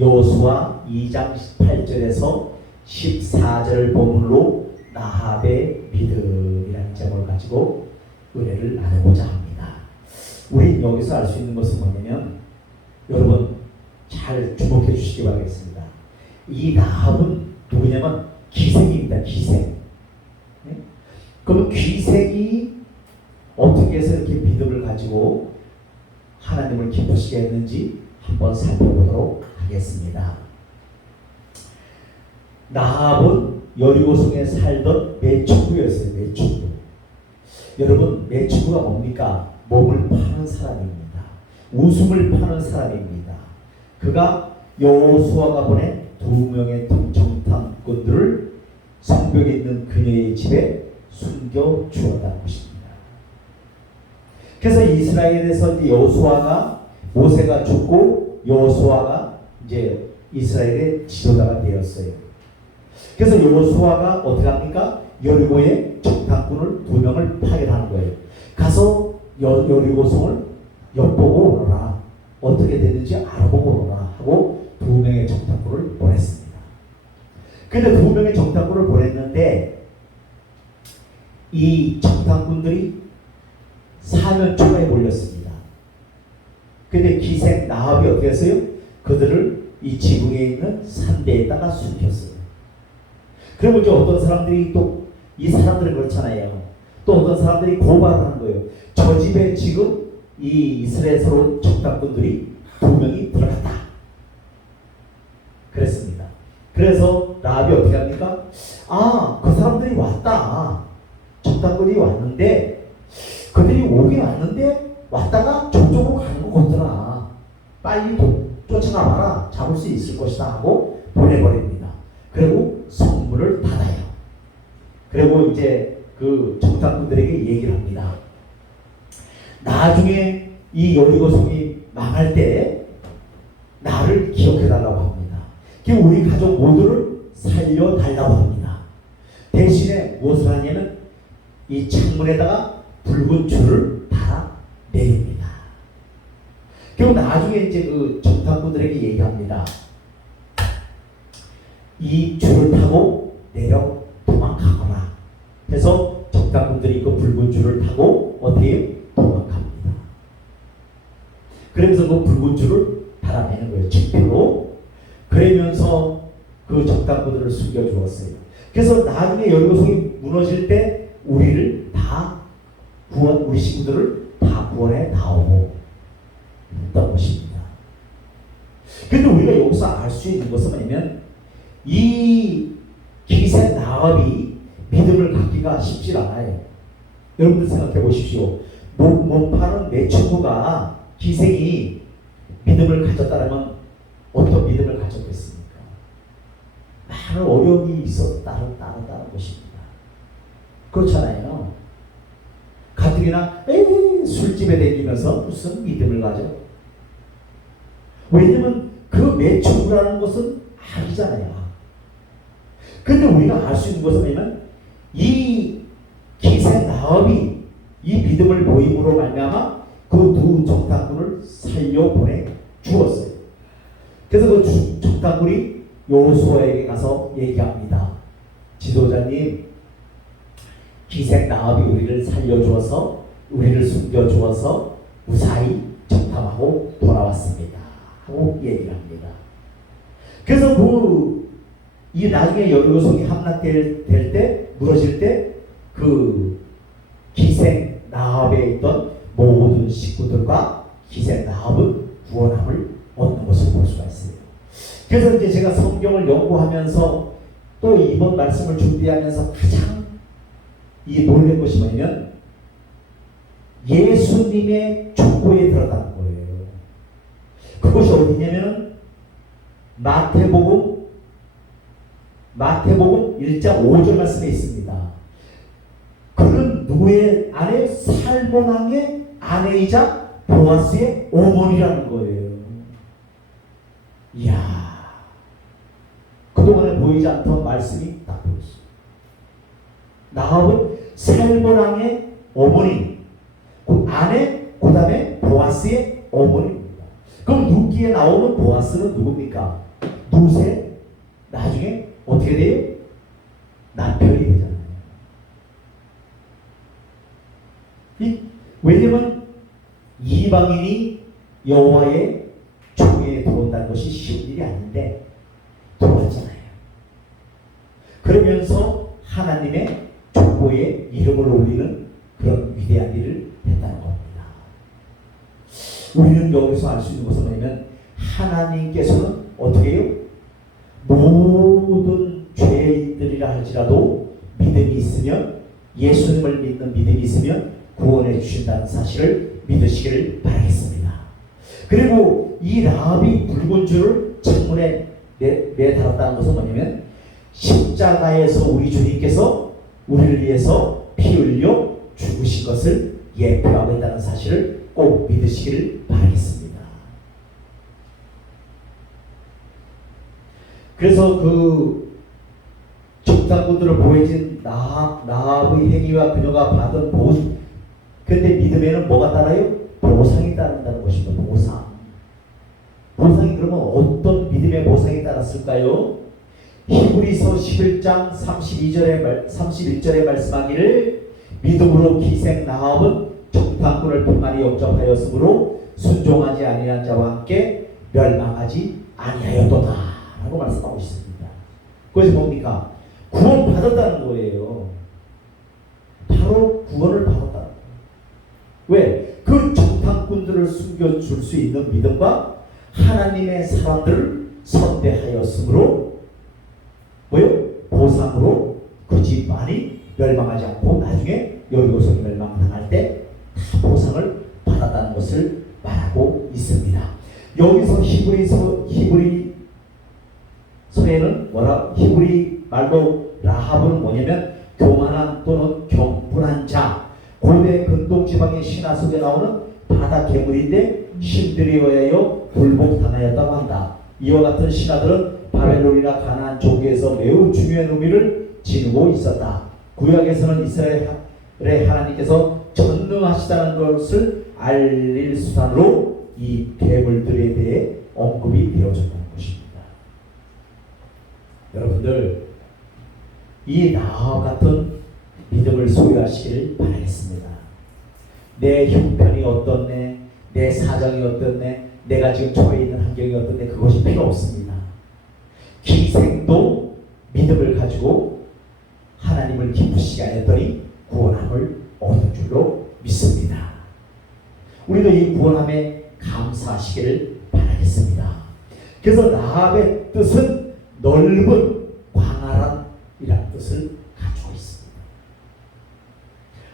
여호수아 2장 18절에서 14절 본문으로 라합의 믿음이라는 제목을 가지고 은혜를 나누고자 합니다. 우리 여기서 알 수 있는 것은 뭐냐면, 여러분 잘 주목해 주시기 바라겠습니다. 이 라합은 누구냐면 기생입니다. 기생. 그럼 기생이 어떻게 해서 이렇게 믿음을 가지고 하나님을 기쁘시게 했는지 한번 살펴보도록 하겠습니다. 라합은 여리고성에 살던 매춘부였어요. 매춘부. 여러분, 매춘부가 뭡니까? 몸을 파는 사람입니다. 웃음을 파는 사람입니다. 그가 여호수아가 보낸 2명의 정탐꾼들을 성벽에 있는 그녀의 집에 숨겨 주었다는 것입니다. 그래서 이스라엘에서 이제 여호수아가, 모세가 죽고 여호수아가 이제 이스라엘의 지도자가 되었어요. 그래서 여호수아가 어떻게 합니까? 여리고에 정탐꾼을 2명을 파견하는 거예요. 가서 여리고성을 엿보고 오너라, 어떻게 됐는지 알아보고 오너라 하고 2명의 정탐꾼을 보냈습니다. 근데 2명의 정탐꾼을 보냈는데 이 정탐꾼들이 사면초가에 몰렸습니다. 근데 기생 라합이 어떻게 했어요? 그들을 이 지붕에 있는 산대에다가 숨겼어요. 그리고 이제 어떤 사람들이 또, 이 사람들은 그렇잖아요. 또 어떤 사람들이 고발을 하는 거예요. 저 집에 지금 이 이스라엘로 정탐꾼들이 2명이 들어갔다. 그랬습니다. 그래서 라합이 어떻게 합니까? 아, 그 사람들이 왔다. 정탐꾼이 왔는데, 그들이 오긴 왔는데 왔다가 저쪽으로 가는 거 같더라. 빨리 쫓아가봐라. 잡을 수 있을 것이다 하고 보내버립니다. 그리고 성문을 닫아요. 그리고 이제 그 정탐꾼들에게 얘기를 합니다. 나중에 이 여리고성이 망할 때 나를 기억해달라고 합니다. 우리 가족 모두를 살려달라고 합니다. 대신에 무엇을 하냐면 이 창문에다가 붉은 줄을 달아 내립니다. 그리고 나중에 이제 그 정탐꾼들에게 얘기합니다. 이 줄을 타고 내려 도망가거라. 그래서 정탐꾼들이 그 붉은 줄을 타고 어떻게 도망갑니다. 그러면서 그 붉은 줄을 달아내는 거예요. 징표로. 그러면서 그 정탐꾼들을 숨겨주었어요. 그래서 나중에 여리고성이 무너질 때 우리를 다 우리 식구들을 다 구원해 나오고 있던 것입니다. 그런데 우리가 여기서 알 수 있는 것은 뭐냐면, 이 기생 라합이 믿음을 갖기가 쉽지 않아요. 여러분들 생각해 보십시오. 몸 파는 매춘부가, 기생이 믿음을 가졌다면 어떤 믿음을 가졌겠습니까? 많은 어려움이 있었다는 것입니다. 그렇잖아요. 가뜩이나 술집에 다니면서 무슨 믿음을 가져? 왜냐면 그 매춘부라는 것은 악이잖아요. 근데 우리가 알 수 있는 것은 뭐냐면, 이 기생 라합이 이 믿음을 보임으로 말미암아 그 2 정탐꾼을 살려 보내 주었어요. 그래서 그 정탐꾼이 여호수아에게 가서 얘기합니다. 지도자님, 기생 라합이 우리를 살려주어서, 우리를 숨겨주어서 무사히 정탐하고 돌아왔습니다 하고 얘기를 합니다. 그래서 이 나중에 여리고성이 함락될 때, 무너질 때, 그 기생 라합에 있던 모든 식구들과 기생 라합은 구원함을 얻는 것을 볼 수가 있어요. 그래서 이제 제가 성경을 연구하면서 또 이번 말씀을 준비하면서 가장 놀란 것이 뭐냐면, 예수님의 족보에 들어가는 거예요. 그것이 어디냐면 마태복음 1장 5절 말씀에 있습니다. 그는 누구의 아내? 살몬왕의 아내이자 보아스의 어머니라는 거예요. 이야, 그동안에 보이지 않던 말씀이 딱 보였어요. 라합은 살몬왕의 어머니, 그 아내, 그 다음에 보아스의 어머니입니다. 그럼 룻기에 나오는 보아스는 누굽니까? 룻의 나중에 어떻게 돼요? 남편이 되잖아요. 왜냐면 이방인이 여호와의 총회에 들어온다는 것이 쉬운 일이 아닌데 들어왔잖아요. 그러면서 하나님의 족보에 이름을 올리는 그런 위대한 일을 했다는 겁니다. 우리는 여기서 알 수 있는 것은 뭐냐면 하나님께서는 어떻게 해요? 모든 죄인들이라 할지라도 믿음이 있으면, 예수님을 믿는 믿음이 있으면 구원해 주신다는 사실을 믿으시기를 바라겠습니다. 그리고 이 라합이 붉은 줄을 창문에 매달았다는 것은 뭐냐면 십자가에서 우리 주님께서 우리를 위해서 피 흘려 죽으신 것을 예표하고 있다는 사실을 꼭 믿으시기를 바라겠습니다. 그래서 그 적당꾼들을 보여진 라합의 행위와 그녀가 받은 보상, 그런데 믿음에는 뭐가 따라요? 보상이 따른다는 것입니다. 보상이 그러면 어떤 믿음의 보상이 따랐을까요? 히브리서 11장 31절에 말씀하기를 믿음으로 기생 라합은 적당꾼을 평안히 영접하였으므로 순종하지 아니한 자와 함께 멸망하지 아니하였도다 라고 말씀하고 있습니다. 그것이 뭡니까? 구원 받았다는 거예요. 바로 구원을 받았다는 거예요. 왜? 그 적당꾼들을 숨겨줄 수 있는 믿음과 하나님의 사람들을 선대하였으므로 뭐요? 보상으로 그 집안이 멸망하지 않고 나중에 여리고성이 멸망당할 때 다 보상을 받았다는 것을 말하고 있습니다. 여기서 히브리서에는 히브리 말로 라합은 뭐냐면 교만한 또는 경분한 자, 고대 근동 지방의 신화 속에 나오는 바다 괴물인데 신들에 의하여 굴복당하였다고 한다. 이와 같은 신화들은 바벨론이나 가나안 조국에서 매우 중요한 의미를 지니고 있었다. 구약에서는 이스라엘의 하나님께서 전능하시다는 것을 알릴 수단으로 이 괴물들에 대해 언급이 되어졌다는 것입니다. 여러분들, 이 라합 같은 믿음을 소유하시기를 바라겠습니다. 내 형편이 어떻네, 내 사정이 어떻네, 내가 지금 처해 있는 환경이 어떤데 그것이 필요 없습니다. 기생도 믿음을 가지고 하나님을 기쁘시게 하였더니 구원함을 얻은 줄로 믿습니다. 우리도 이 구원함에 감사하시기를 바라겠습니다. 그래서 라합의 뜻은 넓은 광활한이라는 뜻을 가지고 있습니다.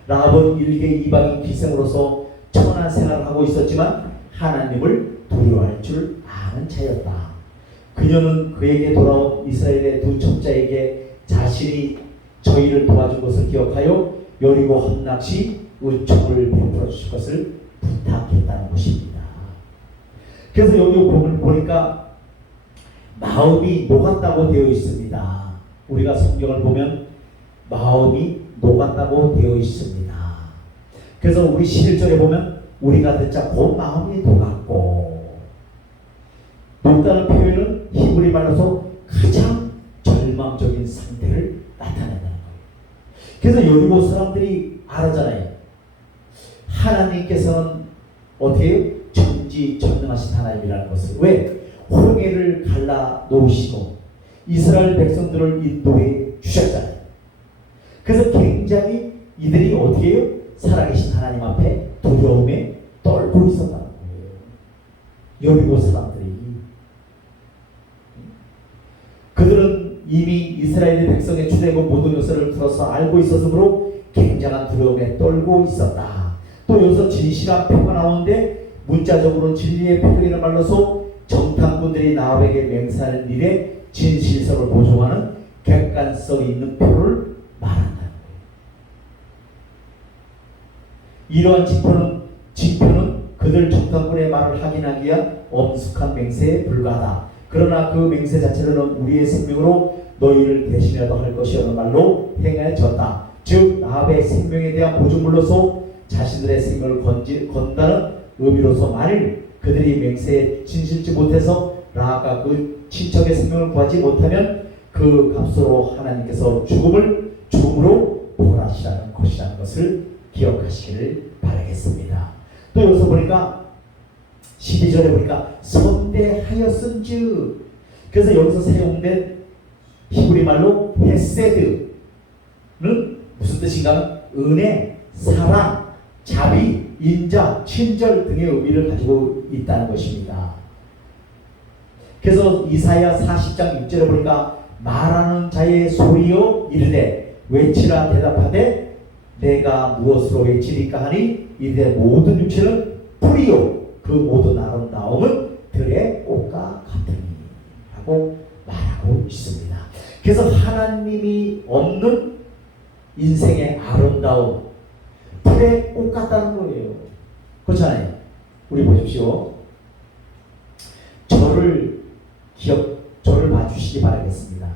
라합은 일개 이방인 기생으로서 천한 생활을 하고 있었지만 하나님을 두려워할 줄 아는 자였다. 그녀는 그에게 돌아온 이스라엘의 두 첩자에게 자신이 저희를 도와준 것을 기억하여 여리고 함락시 은총을 베풀어 주실 것을 부탁했다는 것입니다. 그래서 여기 보니까 마음이 녹았다고 되어 있습니다. 우리가 성경을 보면 마음이 녹았다고 되어 있습니다. 그래서 우리 11절에 보면 우리가 듣자 곧 마음이 녹았고, 녹다는 표현은 히브리 말로서 가장 절망적인 상태를 나타낸다는 거예요. 그래서 여리고 사람들이 알았잖아요. 하나님께서는 어떻게 해요? 전지전능하신 하나님이라는 것을. 왜? 홍해를 갈라 놓으시고 이스라엘 백성들을 인도해 주셨잖아요. 그래서 굉장히 이들이 어떻게 해요? 살아계신 하나님 앞에 두려움에 떨고 있었다는 거예요. 여리고 사람들이. 그들은 이미 이스라엘 백성의 주되고 모든 요소를 들어서 알고 있었으므로 굉장한 두려움에 떨고 있었다. 또 여기서 진실한 표가 나오는데 문자적으로 진리의 표적이라는 말로서 정탐꾼들이 라합에게 맹세하는 일에 진실성을 보증하는 객관성 있는 표를 말한다는 거예요. 이러한 지표는 그들 정탐꾼의 말을 확인하기 위한 엄숙한 맹세에 불과하다. 그러나 그 맹세 자체는 우리의 생명으로 너희를 대신하도록 할 것이라는 말로 행해졌다. 즉 라합의 생명에 대한 보증물로서 자신들의 생명을 건다는 의미로서 만일 그들이 맹세에 진실지 못해서 라가 그 친척의 생명을 구하지 못하면 그 값으로 하나님께서 죽음으로 보라시라는 것이라는 것을 기억하시기를 바라겠습니다. 또 여기서 보니까 12절에 보니까 선대하였은즉, 그래서 여기서 사용된 히브리 말로 헤세드는 무슨 뜻인가? 은혜, 사랑, 자비, 인자, 친절 등의 의미를 가지고 있다는 것입니다. 그래서 이사야 40장 6절에 보니까 말하는 자의 소리여 이르되 외치라 대답하되 내가 무엇으로 외치리까 하니 이르되 모든 육체는 뿌리요 그 모든 아름다움은 들의 꽃과 같으니 라고 말하고 있습니다. 그래서 하나님이 없는 인생의 아름다움, 풀의 꽃 같다는 거예요. 그렇잖아요. 우리 보십시오. 저를 봐주시기 바라겠습니다.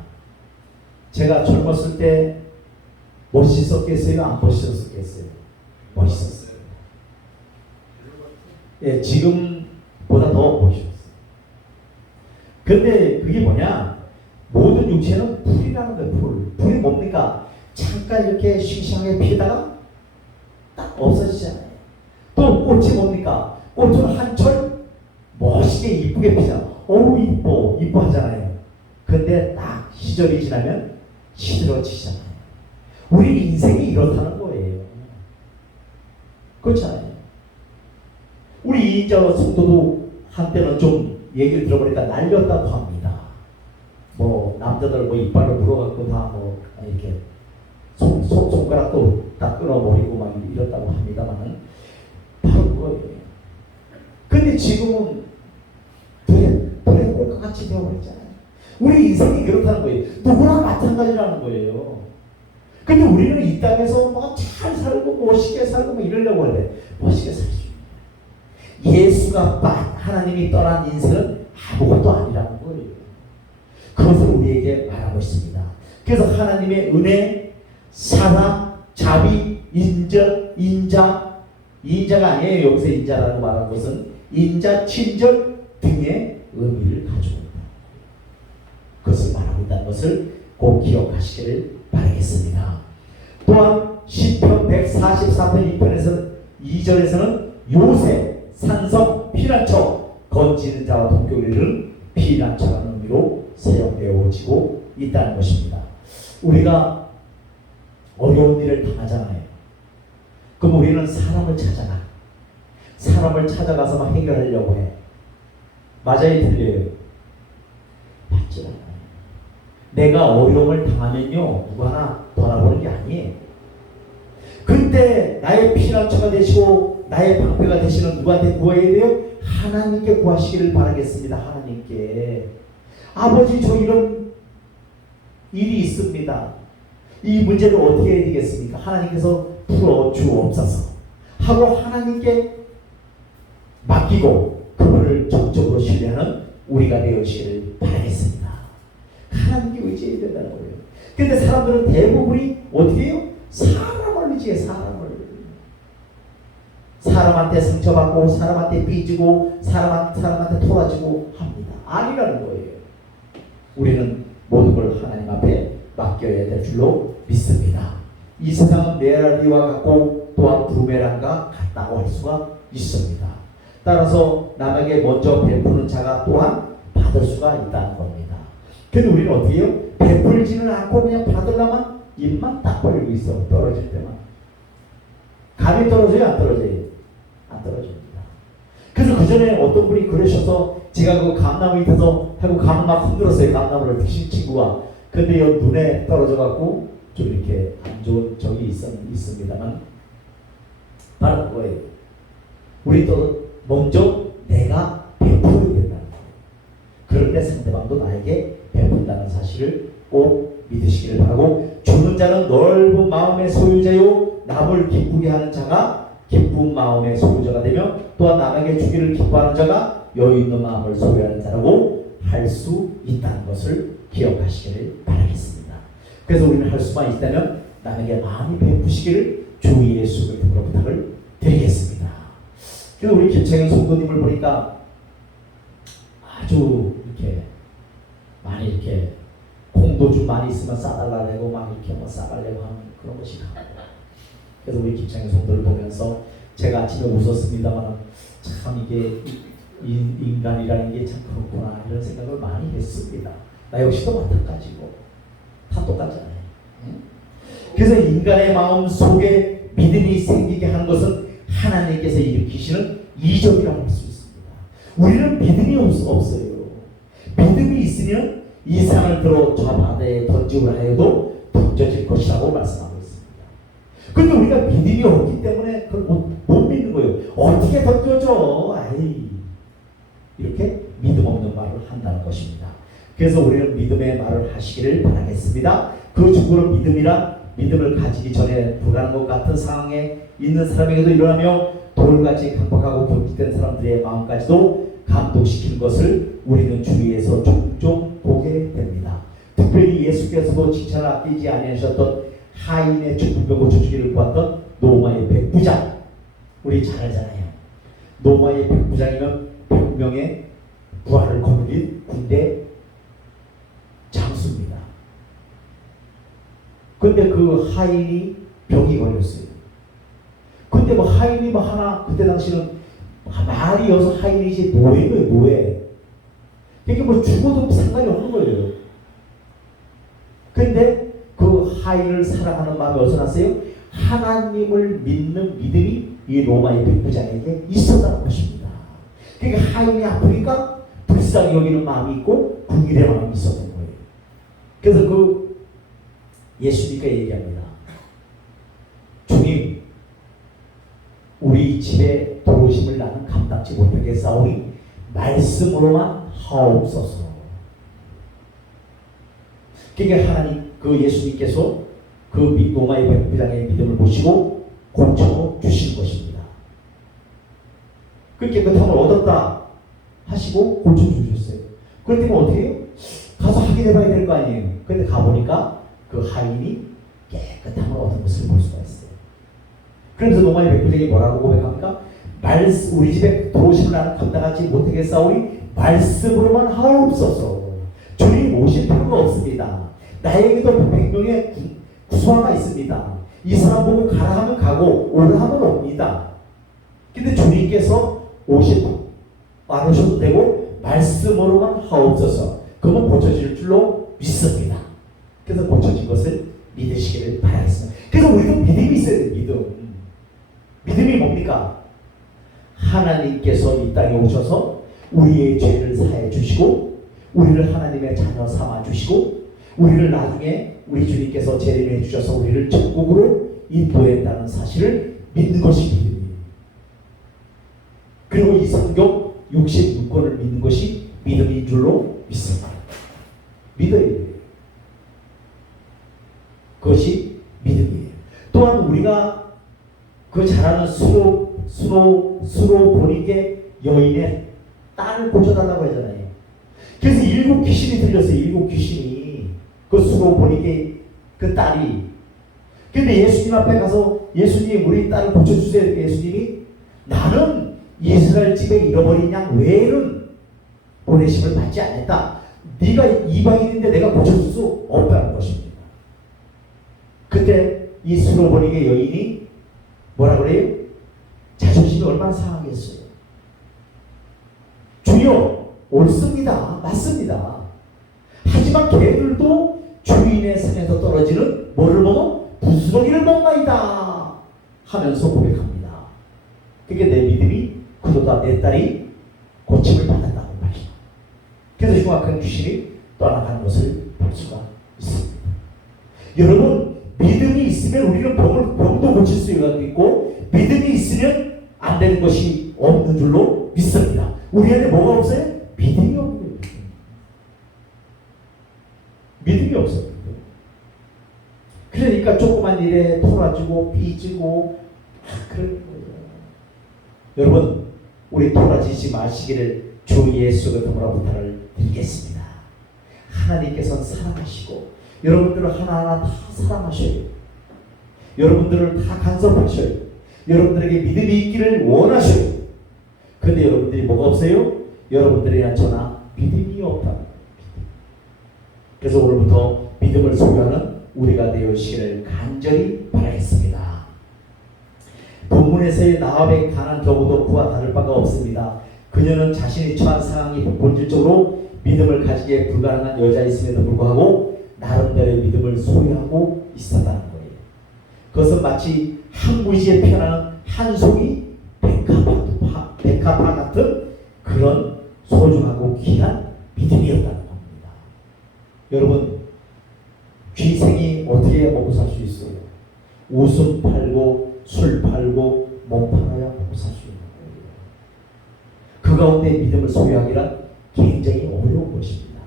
제가 젊었을 때 멋있었겠어요? 안 멋있었겠어요? 멋있었어요. 예, 지금보다 더 멋있었어요. 근데 그게 뭐냐? 모든 육체는 풀이라는 거예요. 풀이 뭡니까? 잠깐 이렇게 싱싱하게 피다가 딱 없어지잖아요. 또 꽃이 뭡니까? 꽃은 한철 멋있게 이쁘게 피잖아. 어우 이뻐 하잖아요. 근데 딱 시절이 지나면 시들어지잖아요. 우리 인생이 이렇다는 거예요. 그렇잖아요. 우리 이인자 성도도 한때는 좀 얘기를 들어보니까 날렸다고 합니다. 뭐 남자들 뭐 이빨을 물어갖고 다 뭐 이렇게 손가락도 다 끊어버리고 막 이렇다고 합니다만은 바로 그거예요. 근데 지금은 불의 꽃같이 되어버렸잖아요. 우리 인생이 그렇다는 거예요. 누구나 마찬가지라는 거예요. 근데 우리는 이 땅에서 뭐 잘 살고 멋있게 살고 뭐 이러려고 하는데 멋있게 살 수 있어요. 예수가 하나님이 떠난 인생은 아무것도 아니라는 거예요. 그것을 우리에게 말하고 있습니다. 그래서 하나님의 은혜, 사랑, 자비, 인자가 아니에요. 여기서 인자라고 말한 것은 인자, 친절 등의 의미를 가지고 있다. 그것을 말하고 있다는 것을 꼭 기억하시기를 바라겠습니다. 또한 시편 144편 2절에서는 요새, 산성, 피난처, 건지는 자와 동격을 이루는 피난처라는 의미로 사용되어지고 있다는 것입니다. 우리가 어려운 일을 당하잖아요. 그럼 우리는 사람을 찾아가서 막 해결하려고 해. 맞아요, 틀려요? 맞지 않아요. 내가 어려움을 당하면요, 누구 하나 돌아보는 게 아니에요. 그때 나의 피난처가 되시고 나의 방패가 되시는 누구한테 구해야 돼요? 하나님께 구하시기를 바라겠습니다. 하나님께. 아버지, 저 이런 일이 있습니다. 이 문제를 어떻게 해야 되겠습니까? 하나님께서 풀어주옵소서 하고 하나님께 맡기고 그분을 적극적으로 신뢰하는 우리가 되어지기를 바라겠습니다. 하나님께 의지해야 된다는 거예요. 근데 사람들은 대부분이 어떻게 해요? 사람을 의지해. 사람한테 상처받고 사람한테 삐지고 사람한테 토라지고 합니다. 아니라는 거예요. 우리는 모든 걸 하나님 앞에 맡겨야 될 줄로 믿습니다. 이 세상은 메아리와 같고 또한 부메랑과 같다고 할 수가 있습니다. 따라서 남에게 먼저 베푸는 자가 또한 받을 수가 있다는 겁니다. 그런데 우리는 어떻게 해요? 베풀지는 않고 그냥 받으려면 입만 딱 벌리고 있어. 떨어질 때만. 감이 떨어져요? 안 떨어져요? 안 떨어집니다. 그래서 그 전에 어떤 분이 그러셔서 제가 그 감나무 밑에서 하고 감을 막 흔들었어요. 감나무를 드신 친구가. 근데 요 눈에 떨어져갖고 좀 이렇게 안 좋은 적이 있습니다만 바로 그거예요. 우리 또 먼저 내가 베풀어야 된다는 거예요. 그럴 때 상대방도 나에게 베푼다는 사실을 꼭 믿으시기를 바라고, 주는 자는 넓은 마음의 소유자요 남을 기쁘게 하는 자가 기쁜 마음의 소유자가 되며 또한 남에게 주기를 기뻐하는 자가 여유 있는 마음을 소유하는 자라고 할 수 있다는 것을 기억하시기를 바라겠습니다. 그래서 우리는 할 수만 있다면 남에게 많이 베푸시기를 주 예수 그리스도로 부탁을 드리겠습니다. 그래서 우리 김창현 성도님을 보니까 아주 이렇게 많이 이렇게 공도 좀 많이 있으면 싸달라고 막 이렇게 뭐 싸달라고 하는 그런 것이 강하고. 그래서 우리 김창희 성도를 보면서 제가 아침에 웃었습니다만 참 이게 인간이라는 게 참 그렇구나 이런 생각을 많이 했습니다. 나 역시도 마찬가지고 다 똑같잖아요. 그래서 인간의 마음 속에 믿음이 생기게 하는 것은 하나님께서 일으키시는 이적이라고 할 수 있습니다. 우리는 믿음이 없어요. 믿음이 있으면 이 산을 들어 저 바다에 던지고라 해도 던져질 것이라고 말씀하고 있습니다. 그런데 우리가 믿음이 없기 때문에 그걸 못 믿는 거예요. 어떻게 던져줘? 아이, 이렇게 믿음 없는 말을 한다는 것입니다. 그래서 우리는 믿음의 말을 하시기를 바라겠습니다. 그 중으로 믿음을 가지기 전에 불안한 것 같은 상황에 있는 사람에게도 일어나며 돌같이 강박하고 경직된 사람들의 마음까지도 감동시키는 것을 우리는 주위에서 종종 보게 됩니다. 특별히 예수께서도 칭찬을 아끼지 아니하셨던 하인의 중풍병 고쳐주기를 보았던 노마의 백부장, 우리 잘 알잖아요. 노마의 백부장이면 100명의 부하를 거느린 군대 장수입니다. 근데 그 하인이 병이 걸렸어요. 근데 뭐 하인이 뭐 하나, 그때 당시는 말이어서 하인이지 뭐예요, 뭐해. 이게 뭐 죽어도 상관이 없는 거예요. 근데 그 하인을 사랑하는 마음이 어디서 났어요? 하나님을 믿는 믿음이 이 로마의 백부장에게 있었다는 것입니다. 그러니까 하인이 아프니까 불쌍히 여기는 마음이 있고 궁일의 마음이 있었던 거예요. 그래서 그 예수님께 얘기합니다. 주님, 우리 집에 들어오심을 나는 감당치 못하겠사오니 말씀으로만 하옵소서. 그러니까 하나님, 그 예수님께서 그 로마의 백부장의 믿음을 보시고 고쳐 주신 것입니다. 그렇게 깨끗함을 얻었다 하시고 고쳐 주셨어요. 그렇다면 어떻게 해요? 가서 확인해 봐야 될 거 아니에요. 근데 가보니까 그 하인이 깨끗함을 얻은 것을 볼 수가 있어요. 그러면서 로마의 백부장이 뭐라고 고백합니까? 우리 집에 들어오시면 나는 감당하지 못하겠사오니 말씀으로만 하옵소서. 주님 오실 필요가 없습니다. 나에게도 100명의 구수화가 있습니다. 이 사람 보고 가라 하면 가고 오라 하면 옵니다. 근데 주님께서 안 오셔도 되고 말씀으로만 하옵소서. 그러면 고쳐질 줄로 믿습니다. 그래서 고쳐진 것을 믿으시기를 바라겠습니다. 그래서 우리도 믿음이 있어야 돼요. 믿음이 뭡니까? 하나님께서 이 땅에 오셔서 우리의 죄를 사해 주시고 우리를 하나님의 자녀 삼아 주시고 우리를 나중에 우리 주님께서 재림해 주셔서 우리를 천국으로 인도했다는 사실을 믿는 것이 믿음이에요. 그리고 이 성경 66권을 믿는 것이 믿음인 줄로 믿습니다. 믿어야 돼요. 그것이 믿음이에요. 또한 우리가 그 잘 아는 수로보니게 여인의 딸을 고쳐달라고 하잖아요. 그래서 7 귀신이 들렸어요. 7 귀신이 그 수로보니게 그 딸이. 근데 예수님 앞에 가서 예수님 우리 딸을 고쳐주세요. 이렇게 예수님이 나는 이스라엘 집에 잃어버린 양 외에는 보내심을 받지 않았다. 네가 이방인인데 내가 고쳐줄 수 없다는 것입니다. 그때 이 수로보니게 여인이 뭐라 그래요? 자존심이 얼마나 상하겠어요. 주여, 옳습니다. 맞습니다. 하지만 개들도 주인의 산에서 떨어지는 뭐를 먹어? 부스러기를 먹나이다 하면서 고백합니다. 그게 내 믿음이 그러다 내 딸이 고침을 받았다고 말이죠. 그래서 흉악한 귀신이 떠나가는 것을 볼 수가 있습니다. 여러분, 믿음이 있으면 우리는 병도 고칠 수가 있고 믿음이 있으면 안 되는 것이 없는 줄로 믿습니다. 우리 안에 뭐가 없어요? 믿음이 없는 거예요. 믿음이 없어요. 그러니까 조그만 일에 토라지고 삐지고 그런 거예요. 여러분, 우리 토라지지 마시기를 주 예수 그리스도로 부탁을 드리겠습니다. 하나님께서는 사랑하시고 여러분들을 하나하나 다 사랑하셔요. 여러분들을 다 간섭하셔요. 여러분들에게 믿음이 있기를 원하셔요. 그런데 여러분들이 뭐가 없어요? 여러분들이나 저나 믿음이 없다. 그래서 오늘부터 믿음을 소유하는 우리가 되어주시기를 간절히 바라겠습니다. 본문에서의 나합의 가난 경우도 그와 다를 바가 없습니다. 그녀는 자신이 처한 상황이 본질적으로 믿음을 가지기에 불가능한 여자였음에도 불구하고 나름대로의 믿음을 소유하고 있었다는 거예요. 그것은 마치 항구지에 피어나는 한 송이 백합화 같은 그런 소중하고 귀한 믿음이었다는 겁니다. 여러분, 귀생이 어떻게 먹고 살 수 있어요? 옷은 팔고 술 팔고 몸 팔아야 먹고 살 수 있는 거예요. 그 가운데 믿음을 소유하기란 굉장히 어려운 것입니다.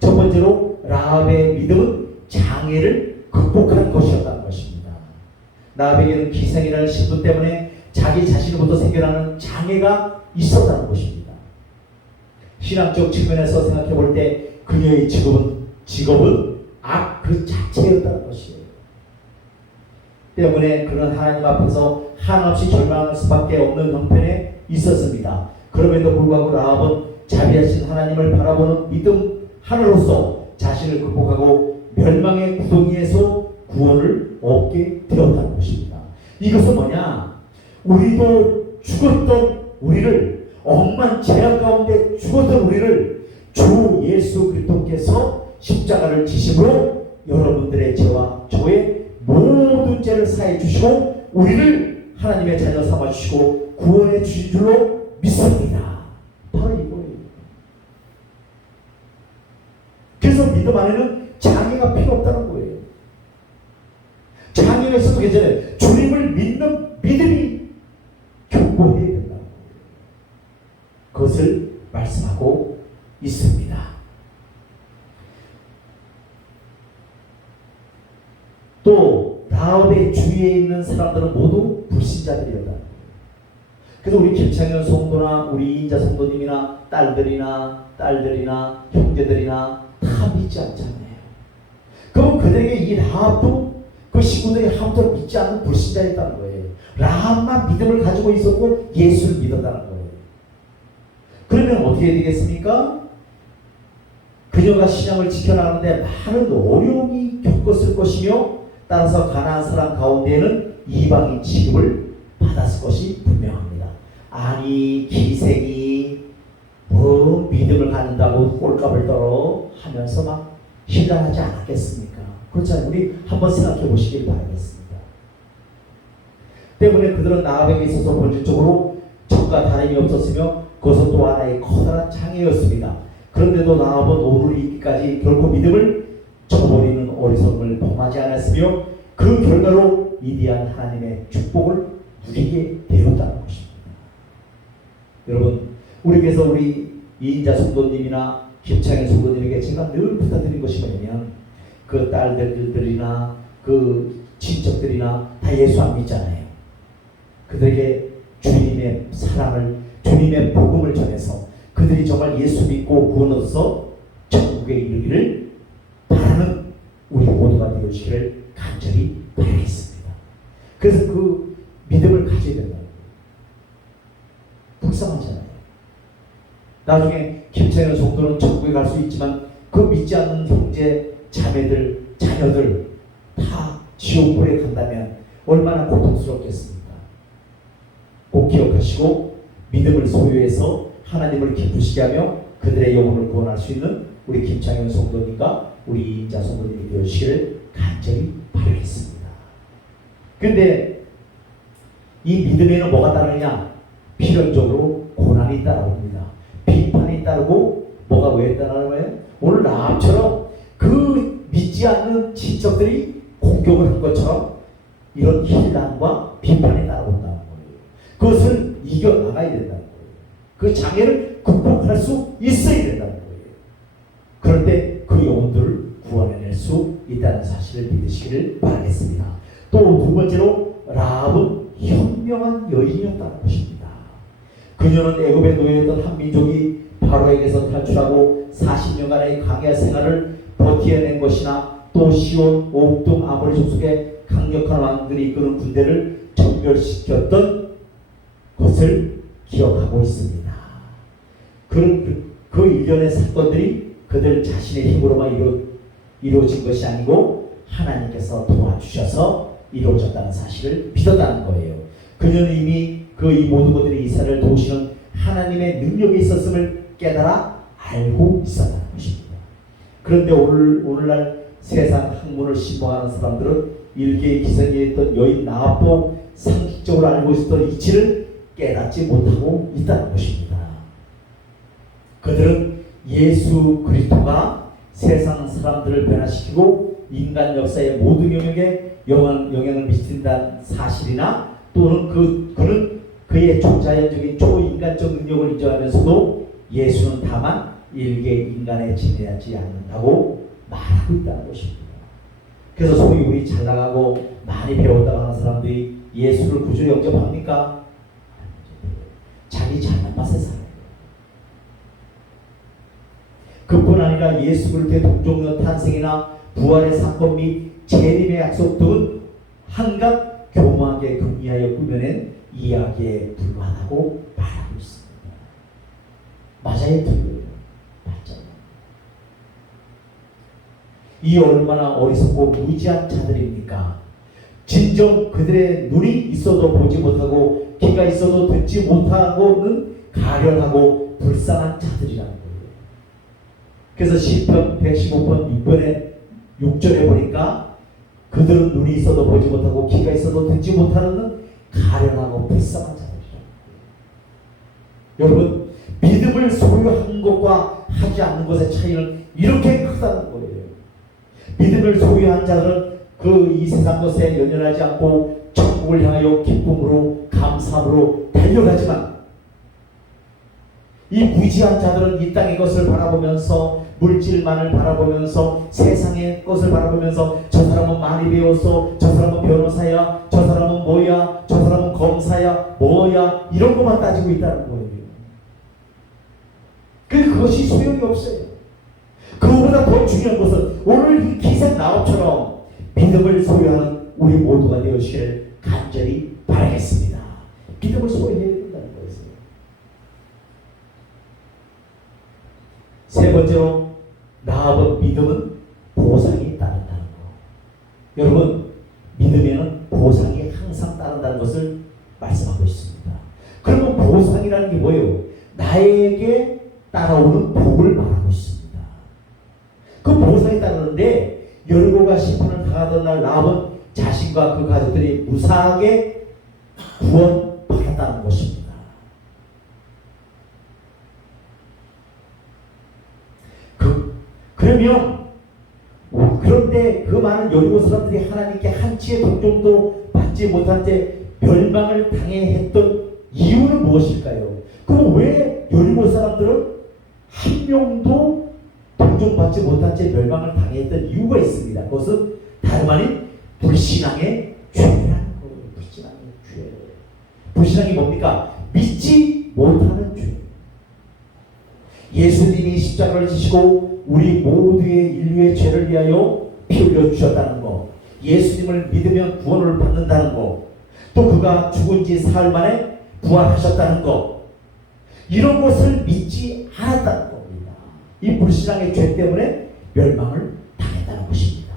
첫 번째로 라합의 믿음은 장애를 극복하는 것이었다는 것입니다. 라합에게는 기생이라는 신분 때문에 자기 자신으로부터 생겨나는 장애가 있었다는 것입니다. 신앙적 측면에서 생각해 볼 때 그녀의 직업은 악 그 자체였다는 것이에요. 때문에 그는 하나님 앞에서 한없이 절망할 수밖에 없는 형편에 있었습니다. 그럼에도 불구하고 라합은 자비하신 하나님을 바라보는 믿음 하나로서 자신을 극복하고 멸망의 구덩이에서 구원을 얻게 되었다는 것입니다. 이것은 뭐냐? 우리도 죽었던 우리를, 억만 죄악 가운데 죽었던 우리를 주 예수 그리스도께서 십자가를 지심으로 여러분들의 죄와 저의 모든 죄를 사해 주시고 우리를 하나님의 자녀 삼아 주시고 구원해 주신 줄로 믿습니다. 바로 이거예요. 그래서 믿음 안에는 장애가 필요 없다는 거예요. 장애가 있어도 괜찮아요. 주님을 믿는 믿음이 견고해야 된다는 거예요. 그것을 말씀하고 있습니다. 또 라합의 주위에 있는 사람들은 모두 불신자들이었다. 그래서 우리 김창현 성도나 우리 이인자 성도님이나 딸들이나 형제들이나 다 믿지 않잖아요. 그럼 그들에게 이 라합도 그 식구들이 함부로 믿지 않는 불신자였다는 거예요. 라합만 믿음을 가지고 있었고 예수를 믿었다는 거예요. 그러면 어떻게 되겠습니까? 그녀가 신앙을 지켜나가는데 많은 어려움이 겪었을 것이며 따라서 가나안 사람 가운데에는 이방인 취급을 받았을 것이 분명합니다. 아니 기생이 뭐 믿음을 갖는다고 꼴값을 떨어 하면서 막 신랄하지 않았겠습니까? 그렇잖아요. 우리 한번 생각해 보시길 바라겠습니다. 때문에 그들은 나합에게 있어서 본질적으로 적과 다름이 없었으며 그것은 또 하나의 커다란 장애였습니다. 그런데도 나합은 오늘 이기까지 결코 믿음을 저버리는 어리석음을 범하지 않았으며 그 결과로 위대한 하나님의 축복을 누리게 되었다는 것입니다. 여러분, 우리께서 우리 이인자 성도님이나 김창현 성도님에게 제가 늘 부탁드린 것이 뭐냐면 그 딸들이나 그 친척들이나 다 예수 안 믿잖아요. 그들에게 주님의 사랑을, 주님의 복음을 전해서 그들이 정말 예수 믿고 구원 얻어서 천국에 이르기를 바라는 우리 모두가 되어주시기를 간절히 바라겠습니다. 그래서 그 믿음을 가져야 된다는 거예요. 불쌍하잖아요. 나중에 김창현 성도는 천국에 갈 수 있지만 그 믿지 않는 형제, 자매들, 자녀들 다 지옥불에 간다면 얼마나 고통스럽겠습니까? 꼭 기억하시고 믿음을 소유해서 하나님을 기쁘시게 하며 그들의 영혼을 구원할 수 있는 우리 김창현 성도님과 우리 이인자 성도님이 되어주시기를 간절히 바라겠습니다. 그런데 이 믿음에는 뭐가 따르냐? 필연적으로 고난이 따라옵니다. 비판이 따르고 뭐가 왜 따르는 거예요? 오늘 라합처럼 그 믿지 않는 친척들이 공격을 한 것처럼 이런 희난과 비판이 따라온다는 거예요. 그것을 이겨나가야 된다는 거예요. 그 장애를 극복할 수 있어야 된다는 거예요. 그럴 때 그 영혼들을 구원해낼 수 있다는 사실을 믿으시기를 바라겠습니다. 또 두 번째로 라합은 현명한 여인이었다는 것입니다. 그녀는 애굽에 놓여있던 한 민족이 바로에게서 탈출하고 40년간의 광야 생활을 버텨낸 것이나 또 시온, 옥 등 아모리 족속의 강력한 왕들이 이끄는 군대를 전멸시켰던 것을 기억하고 있습니다. 그 그 일련의 사건들이 그들 자신의 힘으로만 이루어진 것이 아니고 하나님께서 도와주셔서 이루어졌다는 사실을 믿었다는 거예요. 그녀는 이미 이 모든 것들이 이스라엘을 도우시는 하나님의 능력이 있었음을 깨달아 알고 있었다는 것입니다. 그런데 오늘날 세상 학문을 신봉하는 사람들은 일개의 기생이었던 여인 나합도 상식적으로 알고 있었던 이치를 깨닫지 못하고 있다는 것입니다. 그들은 예수 그리스도가 세상 사람들을 변화시키고 인간 역사의 모든 영역에 영향을 미친다는 사실이나 또는 그는 그의 초자연적인 초인간적 능력을 인정하면서도 예수는 다만 일개 인간에 지내지 않는다고 말하고 있다는 것입니다. 그래서 소위 우리 잘 나가고 많이 배웠다고 하는 사람들이 예수를 구주로 영접합니까? 자기 잘난 맛에 살아요. 그뿐 아니라 예수 그리스도의 동정녀 탄생이나 부활의 사건 및 재림의 약속 등은 한갓 교묘하게 긍리하여 꾸며낸 이야기에 불과하다고 말하고 있습니다. 맞아요, 틀려요? 맞아요. 이 얼마나 어리석고 무지한 자들입니까? 진정 그들의 눈이 있어도 보지 못하고 귀가 있어도 듣지 못하고는 가련하고 불쌍한 자들이라는 거예요. 그래서 시편 115편 6절에 보니까 그들은 눈이 있어도 보지 못하고 귀가 있어도 듣지 못하는 가련하고 불쌍한 자들이라는 거예요. 여러분, 믿음을 소유한 것과 하지 않는 것의 차이는 이렇게 크다는 거예요. 믿음을 소유한 자들은 이 세상 것에 연연하지 않고 천국을 향하여 기쁨으로 감사함으로 달려가지만 이 무지한 자들은 이 땅의 것을 바라보면서 물질만을 바라보면서 세상의 것을 바라보면서 저 사람은 많이 배웠어, 저 사람은 변호사야, 저 사람은 뭐야, 저 사람은 검사야, 뭐야, 이런 것만 따지고 있다는 거예요. 그것이 소용이 없어요. 그거보다 더 중요한 것은 오늘 이 기생 나옵처럼 믿음을 소유하는 우리 모두가 되시기를 간절히 바라겠습니다. 믿음을 소유해야 된다는 거였어요. 세 번째로 나아본 믿음은 보상이 따른다는 거. 여러분, 믿음에는 보상이 항상 따른다는 것을 말씀하고 있습니다. 그러면 보상이라는 게 뭐예요? 나에게 따라오는 복을 말하고 있습니다. 그 보상이 따르는데 여리고가 심판을 당하던 날 나아본 자신과 그 가족들이 무사하게 구원받았다는 것입니다. 그런데 그 많은 여리고 사람들이 하나님께 한치의 동정도 받지 못한 채 멸망을 당했던 이유는 무엇일까요? 그럼 왜 여리고 사람들은 한 명도 동정받지 못한 채 멸망을 당했던 이유가 있습니다. 그것은 다름 아닌 불신앙의 죄라는 거예요. 불신앙의 죄. 불신앙이 뭡니까? 믿지 못하는 죄. 예수님이 십자가를 지시고 우리 모두의 인류의 죄를 위하여 피 흘려 주셨다는 것, 예수님을 믿으면 구원을 받는다는 것, 또 그가 죽은 지 사흘 만에 부활하셨다는 것, 이런 것을 믿지 않았다는 겁니다. 이 불신앙의 죄 때문에 멸망을 당했다는 것입니다.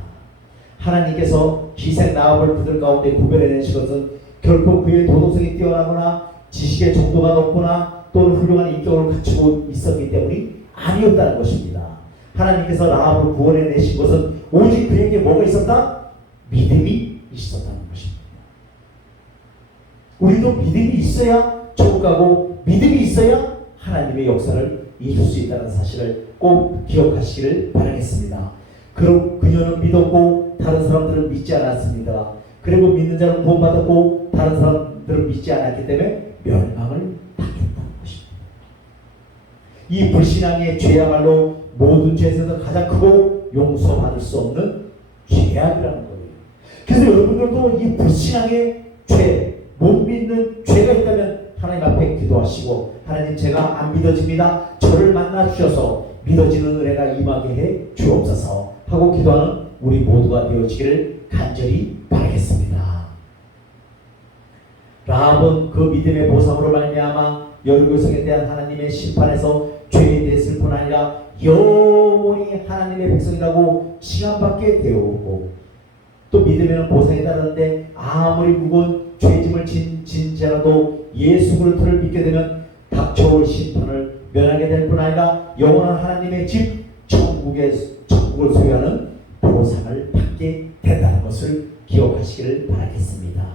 하나님께서 희생 나합을 그들 가운데 구별해내신 것은 결코 그의 도덕성이 뛰어나거나 지식의 정도가 높거나 또는 훌륭한 인격을 갖추고 있었기 때문이 아니었다는 것입니다. 하나님께서 라합을 구원해내신 것은 오직 그에게 뭐가 있었다? 믿음이 있었다는 것입니다. 우리도 믿음이 있어야 천국 가고 믿음이 있어야 하나님의 역사를 이룰 수 있다는 사실을 꼭 기억하시기를 바라겠습니다. 그럼 그녀는 믿었고 다른 사람들은 믿지 않았습니다. 그리고 믿는 자는 구원받았고 다른 사람들은 믿지 않았기 때문에 멸망을 당했다는 것입니다. 이 불신앙의 죄야말로 모든 죄에서 가장 크고 용서받을 수 없는 죄악이라는 거예요. 그래서 여러분들도 이 불신앙의 죄, 못 믿는 죄가 있다면 하나님 앞에 기도하시고, 하나님 제가 안 믿어집니다. 저를 만나 주셔서 믿어지는 은혜가 임하게 해 주옵소서 하고 기도하는 우리 모두가 되어지기를 간절히 바라겠습니다. 라합은 그 믿음의 보상으로 말미암아 여리고 성에 대한 하나님의 심판에서 죄에 대해 슬퍼하여 아니라 영원히 하나님의 백성이라고 칭함받게 되어오고, 또 믿음에는 보상이 따르는데 아무리 무거운 죄짐을 진지라도 예수 그리스도를 믿게 되면 닥쳐올 심판을 면하게 될 뿐 아니라 영원한 하나님의 집 천국을 소유하는 보상을 받게 된다는 것을 기억하시기를 바라겠습니다.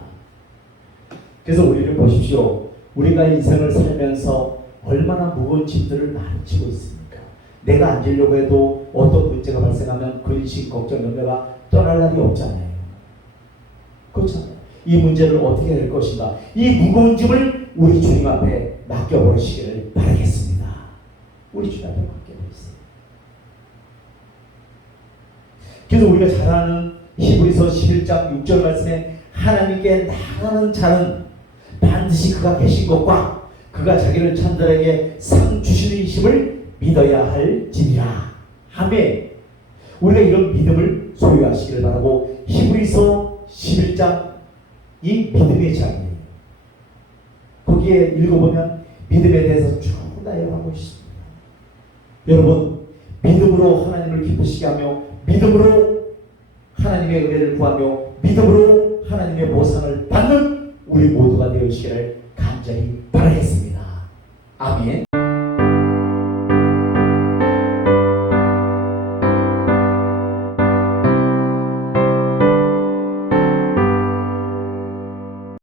그래서 우리를 보십시오. 우리가 인생을 살면서 얼마나 무거운 짐들을 많이 지고 있습니까? 내가 앉으려고 해도 어떤 문제가 발생하면 근심, 걱정, 염려가 떠날 날이 없잖아요. 그렇잖아요. 이 문제를 어떻게 할 것인가? 이 무거운 짐을 우리 주님 앞에 맡겨버리시기를 바라겠습니다. 우리 주님 앞에 맡겨버리세요. 그래서 우리가 잘 아는 히브리서 11장 6절 말씀에 하나님께 나가는 자는 반드시 그가 계신 것과 그가 자기를 찬자에게 상 주시는 이심을 믿어야 할지니라 하매, 우리가 이런 믿음을 소유하시기를 바라고, 히브리서 11장 이 믿음의 장이에요. 거기에 읽어보면 믿음에 대해서 쭉 나열하고 있습니다. 여러분, 믿음으로 하나님을 기쁘시게 하며 믿음으로 하나님의 은혜를 구하며 믿음으로 하나님의 보상을 받는 우리 모두가 되어주시기를 간절히 바라겠습니다. 아멘.